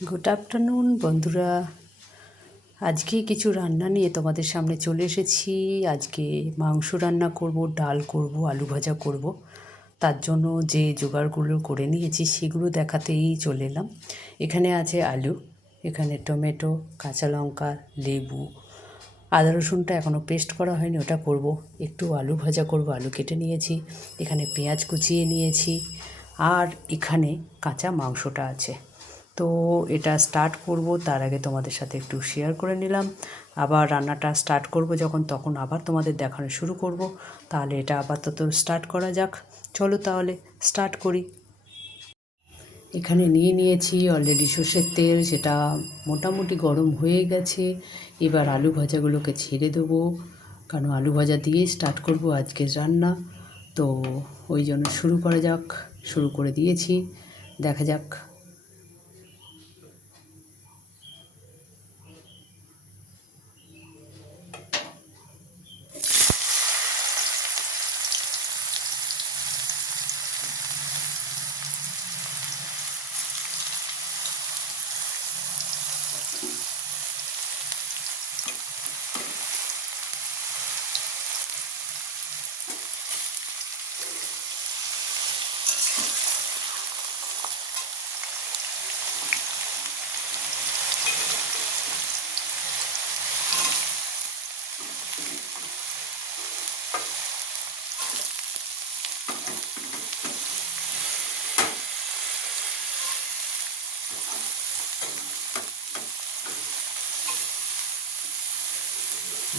Good afternoon বন্ধুরা। আজকে কিছু রান্না নিয়ে তোমাদের সামনে চলে এসেছি। আজকে মাংস রান্না করব, ডাল করব, আলু ভাজা করব। তার জন্য যে জোগাড়গুলো করে নিয়েছি সেগুলো দেখাতেই চলে এলাম। এখানে আছে আলু, এখানে টমেটো, কাঁচা লঙ্কা, লেবু, আদা রসুনটা এখনও পেস্ট করা হয়নি, ওটা করব। একটু আলু ভাজা করব, আলু কেটে নিয়েছি। এখানে পেঁয়াজ কুচিয়ে নিয়েছি, আর এখানে কাঁচা মাংসটা আছে। তো এটা স্টার্ট করব, তার আগে তোমাদের সাথে একটু শেয়ার করে নিলাম। আবার রান্নাটা স্টার্ট করব যখন, তখন আবার তোমাদের দেখানো শুরু করব। তাহলে এটা আপাতত স্টার্ট করা যাক। চলো তাহলে স্টার্ট করি। এখানে নিয়ে নিয়েছি অলরেডি সর্ষের তেল, সেটা মোটামুটি গরম হয়ে গেছে। এবার আলু ভাজাগুলোকে ছেড়ে দেবো, কারণ আলু ভাজা দিয়েই স্টার্ট করব আজকের রান্না। তো ওই জন্য শুরু করা যাক। শুরু করে দিয়েছি, দেখা যাক।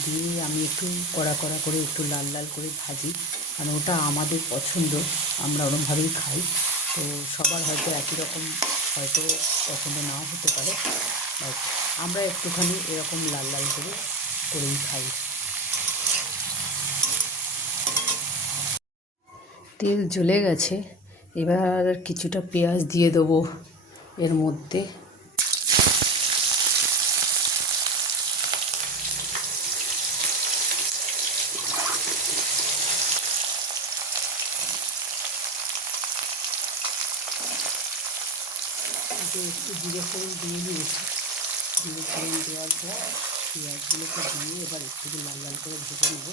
দিয়ে আমি একটু কড়া কড়া করে একটু লাল লাল করে ভাজি, কারণ ওটা আমাদের পছন্দ, আমরা ওরমভাবেই খাই। তো সবার হয়তো একই রকম হয়তো পছন্দ নাও হতে পারে, বাট আমরা একটুখানি এরকম লাল লাল করে করেই খাই। তেল জ্বলে গেছে, এবার কিছুটা পেঁয়াজ দিয়ে দেবো এর মধ্যে। একটু জিরে ফোড়ন দিয়ে দিয়েছি। জিরে ফোড়ন দেওয়ার পর পেঁয়াজগুলোকে দিয়ে এবার একটু লাল লাল করে ভেজে নেব।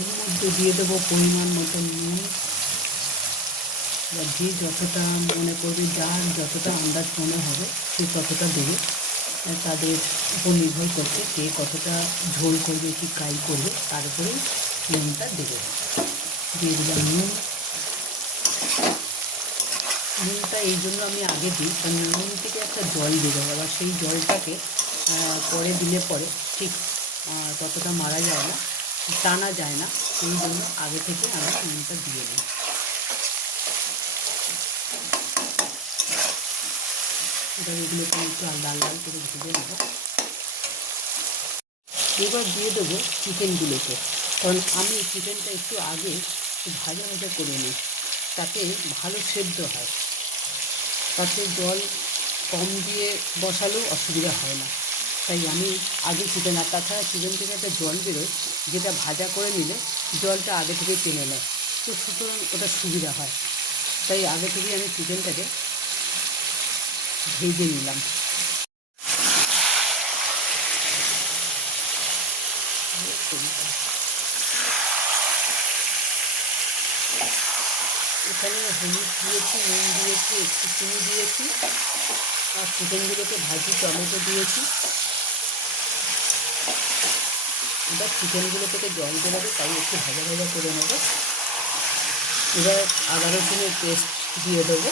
এর মধ্যে দিয়ে দেবো পরিমাণ মতো নুন, বা যে যতটা মনে করবে, যার যতটা আন্দাজ মনে হবে সে ততটা দেবে। তাদের উপর নির্ভর করছে কে কতটা ঝোল করবে কি কাই করবে, তার উপরেই নুনটা দেবে। দিয়ে দিলাম নুন। নুনটা এই জন্য আমি আগে দিই, কারণ নুন থেকে একটা জল বেরোয়, আবার সেই জলটাকে পরে দিলে পরে ঠিক ততটা মারা যায় না, টানা যায় না, সেই জন্য আগে থেকে আমি নুনটা দিয়ে দিই। এবার এগুলোকে একটু লাল লাল করে ভেজে নেব। এবার দিয়ে দেবো চিকেনগুলোকে, কারণ আমি চিকেনটা একটু আগে ভাজা ভাজা করে নিই, তাতে ভালো সেদ্ধ হয়। তাতে জল কম দিয়ে বসালেও অসুবিধা হয় না, তাই আমি আগে চিকেন, আর তাছাড়া চিকেন থেকে একটা জল বেরোয়, যেটা ভাজা করে নিলে জলটা আগে থেকে টেনে নেয়, তো সুতরাং ওটা সুবিধা হয়। তাই আগে থেকেই আমি চিকেনটাকে ভেজে নিলাম। এখানে হলুদ দিয়েছি, নুন দিয়েছি, একটু চিনি দিয়েছি, আর চিকেনগুলোকে ভাজি টমেটো দিয়েছি। এবার চিকেনগুলো থেকে জল বেরোবে, তাই একটু ভাজা ভাজা করে নেবো। এবার আদা রসুনের পেস্ট দিয়ে দেবো।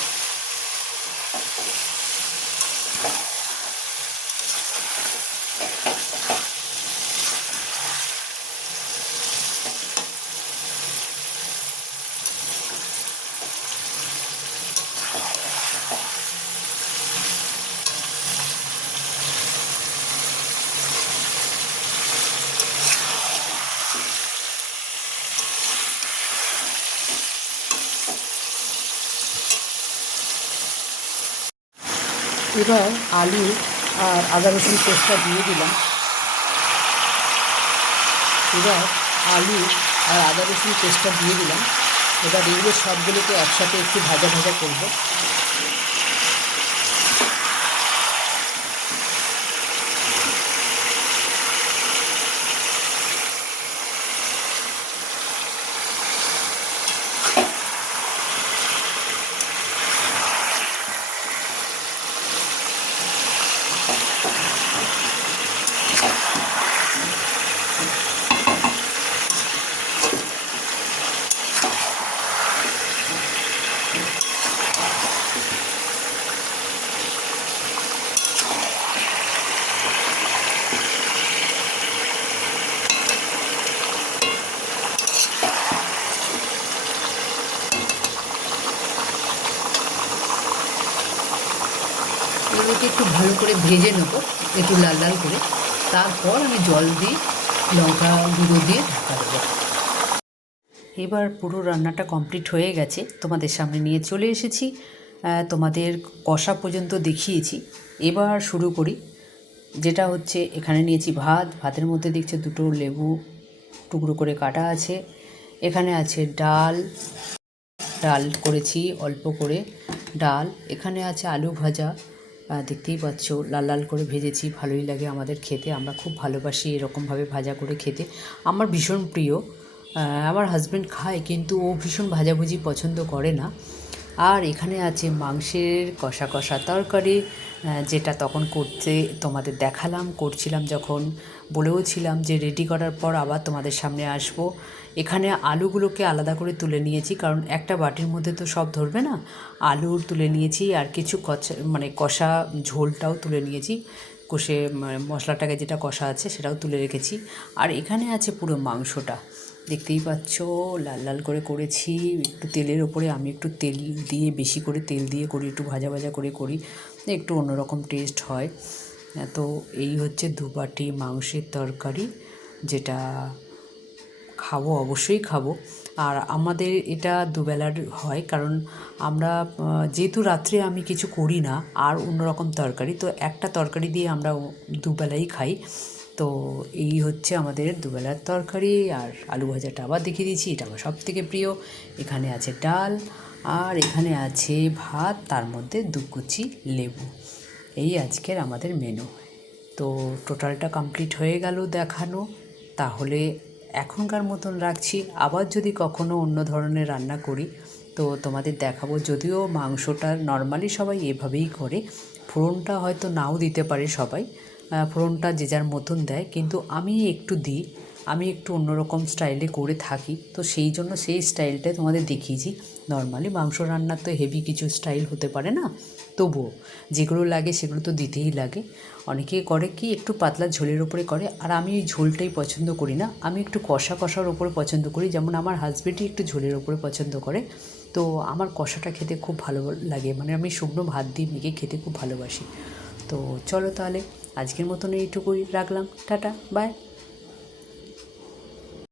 এবার আলু আর আদা রসুন পেস্টটা দিয়ে দিলাম। এবার আলু আর আদা রসুন পেস্টটা দিয়ে দিলাম। এবার এগুলো সবগুলোকে একসাথে একটু ভাজা ভাজা করবো। এগুলোকে একটু ভালো করে ভেজে নেবো, একটু লাল লাল করে। তারপর আমি জল দিয়ে লঙ্কা গুঁড়ো দিয়ে ঢাকা দেবো। এবার পুরো রান্নাটা কমপ্লিট হয়ে গেছে, তোমাদের সামনে নিয়ে চলে এসেছি। তোমাদের কষা পর্যন্ত দেখিয়েছি। এবার শুরু করি। যেটা হচ্ছে, এখানে নিয়েছি ভাত, ভাতের মধ্যে দেখছে দুটো লেবু টুকরো করে কাটা আছে। এখানে আছে ডাল, ডাল করেছি অল্প করে ডাল। এখানে আছে আলু ভাজা, দেখতেই পাচ্ছ লাল লাল করে ভেজেছি, ভালোই লাগে আমাদের খেতে, আমরা খুব ভালোবাসি এরকমভাবে ভাজা করে খেতে, আমার ভীষণ প্রিয়। আমার হাজব্যান্ড খায়, কিন্তু ও ভীষণ ভাজাভুজি পছন্দ করে না। আর এখানে আছে মাংসের কষা কষা তরকারি, যেটা তখন করতে তোমাদের দেখালাম, করছিলাম যখন, বলেও ছিলাম যে রেডি করার পর আবার তোমাদের সামনে আসবো। এখানে আলুগুলোকে আলাদা করে তুলে নিয়েছি, কারণ একটা বাটির মধ্যে তো সব ধরবে না। আলু তুলে নিয়েছি, আর কিছু কষা ঝোলটাও তুলে নিয়েছি, কষে মশলাটাকে যেটা কষা আছে সেটাও তুলে রেখেছি। আর এখানে আছে পুরো মাংসটা, দেখতেই পাচ্ছ লাল লাল করে করেছি একটু তেলের ওপরে। আমি একটু তেল দিয়ে, বেশি করে তেল দিয়ে করি, একটু ভাজা ভাজা করে করি, একটু অন্যরকম টেস্ট হয়। তো এই হচ্ছে 2 বাটি মাংসের তরকারি, যেটা খাবো, অবশ্যই খাবো। আর আমাদের এটা দুবেলার হয়, কারণ আমরা যেহেতু রাত্রে আমি কিছু করি না আর অন্যরকম তরকারি, তো একটা তরকারি দিয়ে আমরা দুবেলাই খাই। তো এই হচ্ছে আমাদের দুবেলার তরকারি। আর আলু ভাজাটা আবার দেখিয়ে দিচ্ছি, এটা আমার সবথেকে প্রিয়। এখানে আছে ডাল, আর এখানে আছে ভাত, তার মধ্যে 2 কুচি লেবু। এই আজকের আমাদের মেনু। তো টোটালটা কমপ্লিট হয়ে গেল দেখানো। তাহলে এখনকার মতন রাখছি, আবার যদি কখনো অন্য ধরনের রান্না করি তো তোমাদের দেখাবো। যদিও মাংসটা নর্মালি সবাই এভাবেই করে, ফোড়নটা হয়তো নাও দিতে পারে সবাই, ফোড়নটা যে যার মতন দেয়, কিন্তু আমি একটু দিই, আমি একটু অন্যরকম স্টাইলে করে থাকি, তো সেই জন্য সেই স্টাইলটাই তোমাদের দেখিয়েছি। নর্মালি মাংস রান্নার তো হেভি কিছু স্টাইল হতে পারে না, তবুও যেগুলো লাগে সেগুলো তো দিতেই লাগে। অনেকে করে কি একটু পাতলা ঝোলের ওপরে করে, আর আমি এই ঝোলটাই পছন্দ করি না, আমি একটু কষা কষার ওপরে পছন্দ করি। যেমন আমার হাজবেন্ডই একটু ঝোলের ওপরে পছন্দ করে, তো আমার কষাটা খেতে খুব ভালো লাগে, আমি শুকনো ভাত দিয়ে মেখে খেতে খুব ভালোবাসি। তো চলো তাহলে আজকের মতন এইটুকুই রাখলাম, টাটা বাই।